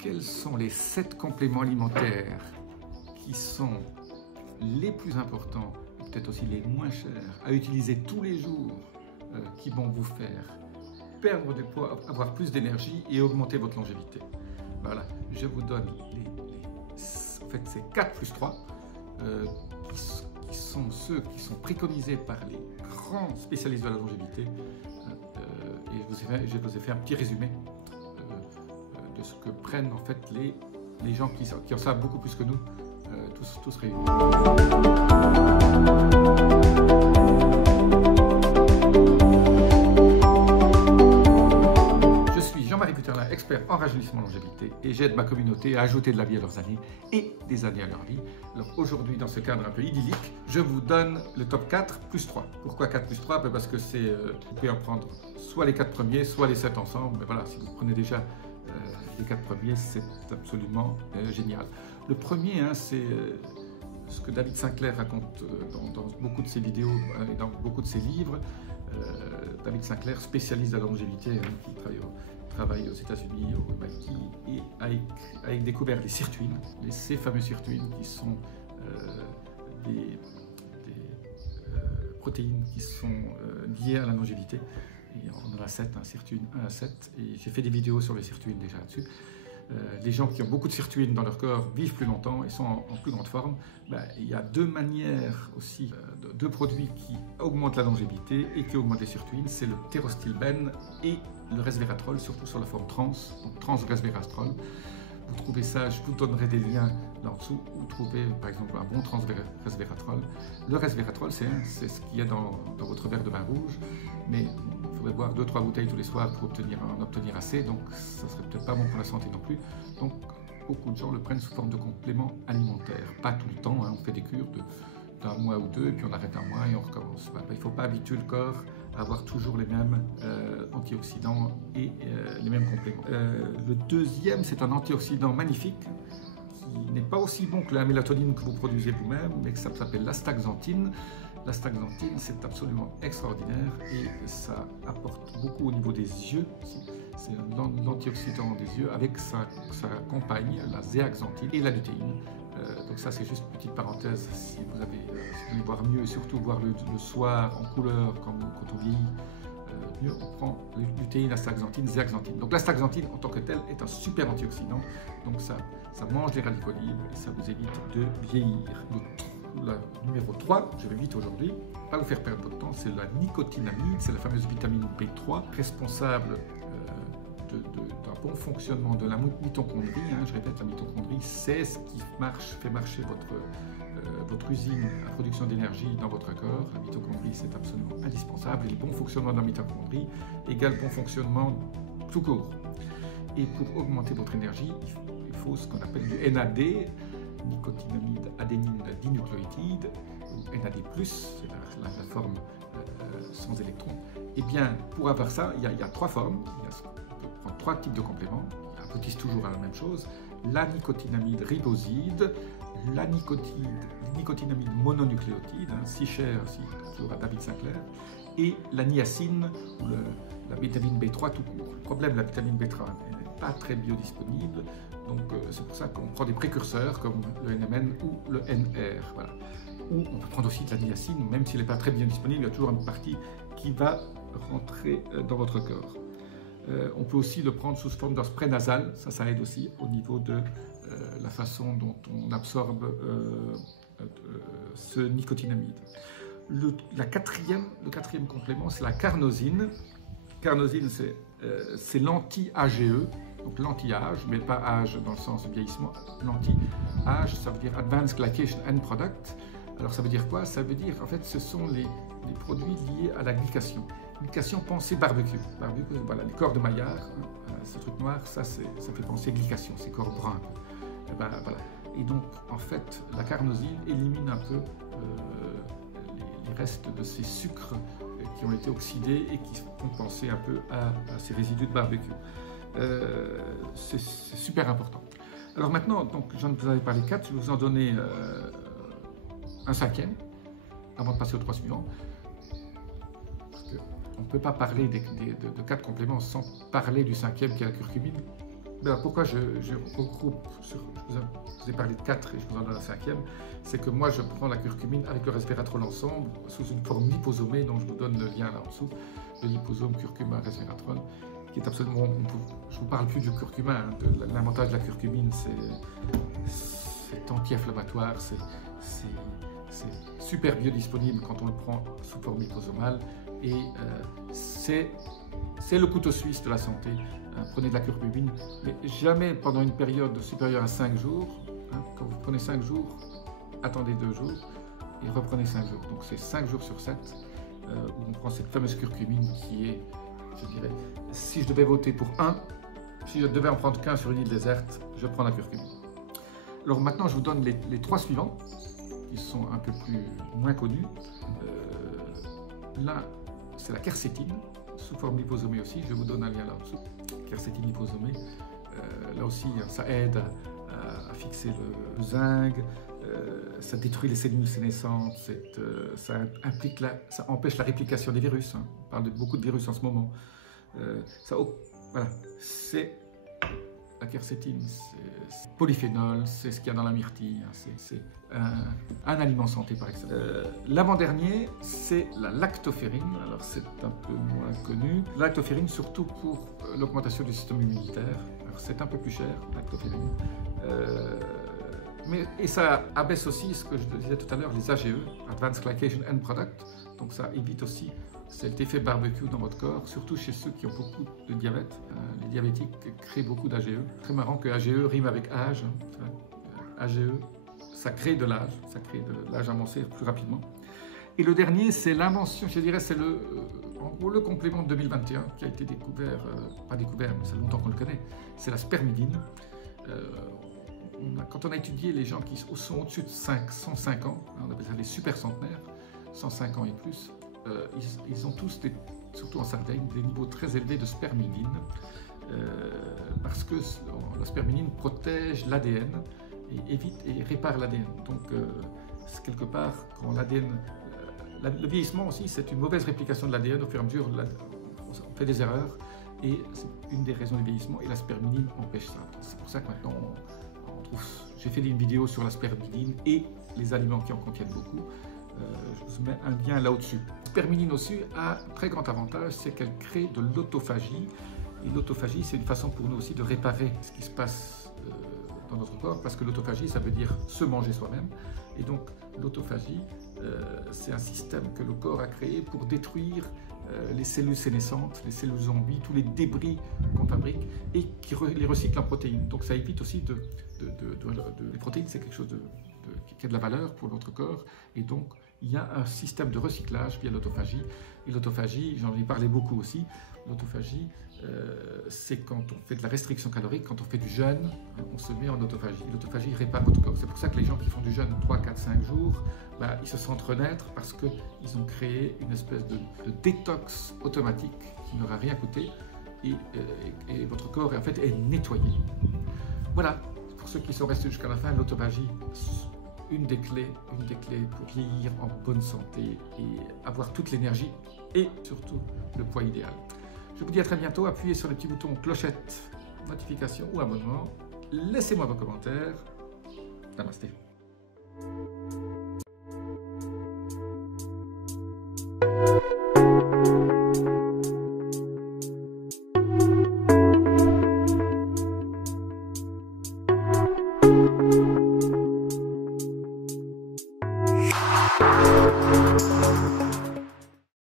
quels sont les 7 compléments alimentaires qui sont les plus importants, peut-être aussi les moins chers, à utiliser tous les jours, qui vont vous faire perdre du poids, avoir plus d'énergie et augmenter votre longévité. Voilà, je vous donne en fait, c'est 4 plus 3 qui sont ceux qui sont préconisés par les grands spécialistes de la longévité. Et je vous ai fait un petit résumé de ce que prennent en fait les gens qui en savent beaucoup plus que nous, tous réunis. Je suis Jean-Marie Cuterlin, expert en rajeunissement longévité, et j'aide ma communauté à ajouter de la vie à leurs années et des années à leur vie. Alors aujourd'hui, dans ce cadre un peu idyllique, je vous donne le top 4 plus 3. Pourquoi 4 plus 3? Parce que vous pouvez en prendre soit les 4 premiers, soit les 7 ensemble. Mais voilà, si vous prenez déjà les 4 premiers, c'est absolument génial. Le premier, c'est ce que David Sinclair raconte dans beaucoup de ses vidéos et dans beaucoup de ses livres. David Sinclair, spécialiste de la longévité, qui travaille aux États-Unis, au MIT, et a découvert les sirtuines, ces fameux sirtuines qui sont des protéines qui sont liées à la longévité. Et on en a 7, sirtuine 1 à 7, et j'ai fait des vidéos sur les sirtuines déjà là-dessus. Les gens qui ont beaucoup de sirtuines dans leur corps vivent plus longtemps et sont en plus grande forme. Il y a 2 manières aussi, 2 produits qui augmentent la longévité et qui augmentent les sirtuines, c'est le thérostilbène et le resveratrol, surtout sur la forme trans, donc trans-resveratrol. Vous trouvez ça, je vous donnerai des liens là en dessous, où vous trouvez par exemple un bon trans-resveratrol. Le resveratrol, c'est ce qu'il y a dans votre verre de vin rouge, mais il faudrait boire 2-3 bouteilles tous les soirs pour en obtenir assez, donc ça serait peut-être pas bon pour la santé non plus. Donc beaucoup de gens le prennent sous forme de complément alimentaire, pas tout le temps, on fait des cures d'un mois ou 2, et puis on arrête un mois et on recommence. Il ne faut pas habituer le corps à avoir toujours les mêmes antioxydants et les mêmes compléments. Le deuxième, c'est un antioxydant magnifique qui n'est pas aussi bon que la mélatonine que vous produisez vous-même, mais que ça s'appelle l'astaxanthine. L'astaxanthine, c'est absolument extraordinaire et ça apporte beaucoup au niveau des yeux. C'est l'antioxydant des yeux avec sa compagne, la zéaxanthine et la lutéine. Donc ça, c'est juste une petite parenthèse. Si vous voulez voir mieux, et surtout voir le soir en couleur quand on vieillit, mieux on prend lutéine, astaxanthine, zéaxanthine. Donc l'astaxanthine en tant que telle est un super antioxydant. Donc ça mange les radicaux libres et ça vous évite de vieillir. Le numéro 3, je vais vite aujourd'hui, pas vous faire perdre votre temps, c'est la nicotinamide, c'est la fameuse vitamine B3, responsable d'un bon fonctionnement de la mitochondrie. Je répète, la mitochondrie, c'est ce qui fait marcher votre usine à production d'énergie dans votre corps. La mitochondrie, c'est absolument indispensable. Et le bon fonctionnement de la mitochondrie égale bon fonctionnement tout court. Et pour augmenter votre énergie, il faut ce qu'on appelle du NAD, nicotinamide adénine dinucléotide, ou NAD+, c'est la forme sans électrons. Et bien, pour avoir ça, il y a 3 formes. On peut prendre 3 types de compléments, qui aboutissent toujours à la même chose. La nicotinamide riboside, la nicotinamide mononucléotide, si cher toujours à David Sinclair, et la niacine, ou la vitamine B3 tout court. Le problème, la vitamine B3 n'est pas très biodisponible, donc c'est pour ça qu'on prend des précurseurs comme le NMN ou le NR. Voilà. Ou on peut prendre aussi de la niacine, même s'il n'est pas très bien disponible, il y a toujours une partie qui va rentrer dans votre corps. On peut aussi le prendre sous forme d'un spray nasal, ça aide aussi au niveau de la façon dont on absorbe ce nicotinamide. Le quatrième complément, c'est la carnosine. Carnosine, c'est l'anti-AGE, donc l'anti-âge, mais pas âge dans le sens du vieillissement. L'anti-âge, ça veut dire Advanced Glycation End Product. Alors ça veut dire quoi? Ça veut dire, en fait, ce sont les produits liés à la glycation. Glycation, pensez barbecue. Barbecue, voilà, les corps de Maillard, ce truc noir, ça fait penser glycation, ces corps bruns. Et voilà. Et donc, en fait, la carnosine élimine un peu les restes de ces sucres qui ont été oxydés et qui font penser un peu à ces résidus de barbecue. C'est super important. Alors maintenant, donc, j'en vous avais parlé 4, je vais vous en donner un 5e, avant de passer aux 3 suivants. On ne peut pas parler de 4 compléments sans parler du 5e qui est la curcumine. pourquoi je regroupe, je vous ai parlé de 4 et je vous en donne un 5e, c'est que moi je prends la curcumine avec le resveratrol ensemble sous une forme liposomée, dont je vous donne le lien là en dessous, le liposome curcuma resveratrol, qui est absolument, je ne vous parle plus du curcuma, hein, l'avantage de la curcumine, c'est anti-inflammatoire, c'est super biodisponible quand on le prend sous forme liposomale, et c'est le couteau suisse de la santé. Prenez de la curcumine, mais jamais pendant une période supérieure à 5 jours. Quand vous prenez 5 jours, attendez 2 jours et reprenez 5 jours. Donc c'est 5 jours sur 7 où on prend cette fameuse curcumine qui est, je dirais, si je devais voter pour si je devais en prendre qu'un sur une île déserte, je prends la curcumine. Alors maintenant, je vous donne les 3 suivants qui sont un peu moins connus. Là, c'est la quercétine, sous forme liposomée aussi. Je vous donne un lien là en dessous. Quercétine liposomée. Là aussi, ça aide à fixer le zinc, ça détruit les cellules sénescentes, ça empêche la réplication des virus. Hein. On parle de beaucoup de virus en ce moment. Voilà, c'est la quercétine, c'est polyphénol, c'est ce qu'il y a dans la myrtille, hein. C'est un aliment santé par exemple. L'avant-dernier, c'est la lactoferrine. Alors c'est un peu moins connu. La lactoferrine, surtout pour l'augmentation du système immunitaire. Alors c'est un peu plus cher, la lactoferrine. Et ça abaisse aussi, ce que je disais tout à l'heure, les AGE, Advanced Glycation End Product. Donc ça évite aussi cet effet barbecue dans votre corps, surtout chez ceux qui ont beaucoup de diabète. Les diabétiques créent beaucoup d'AGE. Très marrant que AGE rime avec âge. Hein. AGE, ça crée de l'âge, ça crée de l'âge avancé plus rapidement. Et le dernier, c'est l'invention, je dirais, c'est en gros le complément de 2021 qui a été découvert, pas découvert, mais c'est longtemps qu'on le connaît, c'est la spermidine. Quand on a étudié les gens qui sont au-dessus de 105 ans, on appelle ça les super centenaires, 105 ans et plus, ils ont tous, surtout en Sardaigne, des niveaux très élevés de spermidine, parce que la spermidine protège l'ADN et évite et répare l'ADN. Donc, quelque part, quand l'ADN... le vieillissement aussi, c'est une mauvaise réplication de l'ADN. Au fur et à mesure, on fait des erreurs, et c'est une des raisons du vieillissement, et la spermidine empêche ça. C'est pour ça que maintenant, j'ai fait une vidéo sur la spermidine et les aliments qui en contiennent beaucoup. Je vous mets un lien là au-dessus. La spermidine aussi a un très grand avantage, c'est qu'elle crée de l'autophagie. Et l'autophagie, c'est une façon pour nous aussi de réparer ce qui se passe dans notre corps, parce que l'autophagie, ça veut dire se manger soi-même. Et donc, l'autophagie, c'est un système que le corps a créé pour détruire les cellules sénescentes, les cellules zombies, tous les débris qu'on fabrique et qui les recycle en protéines. Donc ça évite aussi les protéines, c'est quelque chose qui a de la valeur pour notre corps, et donc il y a un système de recyclage via l'autophagie. Et l'autophagie, j'en ai parlé beaucoup aussi, l'autophagie, c'est quand on fait de la restriction calorique, quand on fait du jeûne, on se met en autophagie. L'autophagie répare votre corps. C'est pour ça que les gens qui font du jeûne 3, 4, 5 jours, ils se sentent renaître parce qu'ils ont créé une espèce de détox automatique qui n'aura rien coûté, et votre corps en fait est nettoyé. Voilà, pour ceux qui sont restés jusqu'à la fin, l'autophagie, une des clés pour vieillir en bonne santé et avoir toute l'énergie et surtout le poids idéal. Je vous dis à très bientôt. Appuyez sur le petit bouton clochette, notification ou abonnement. Laissez-moi vos commentaires. Namasté.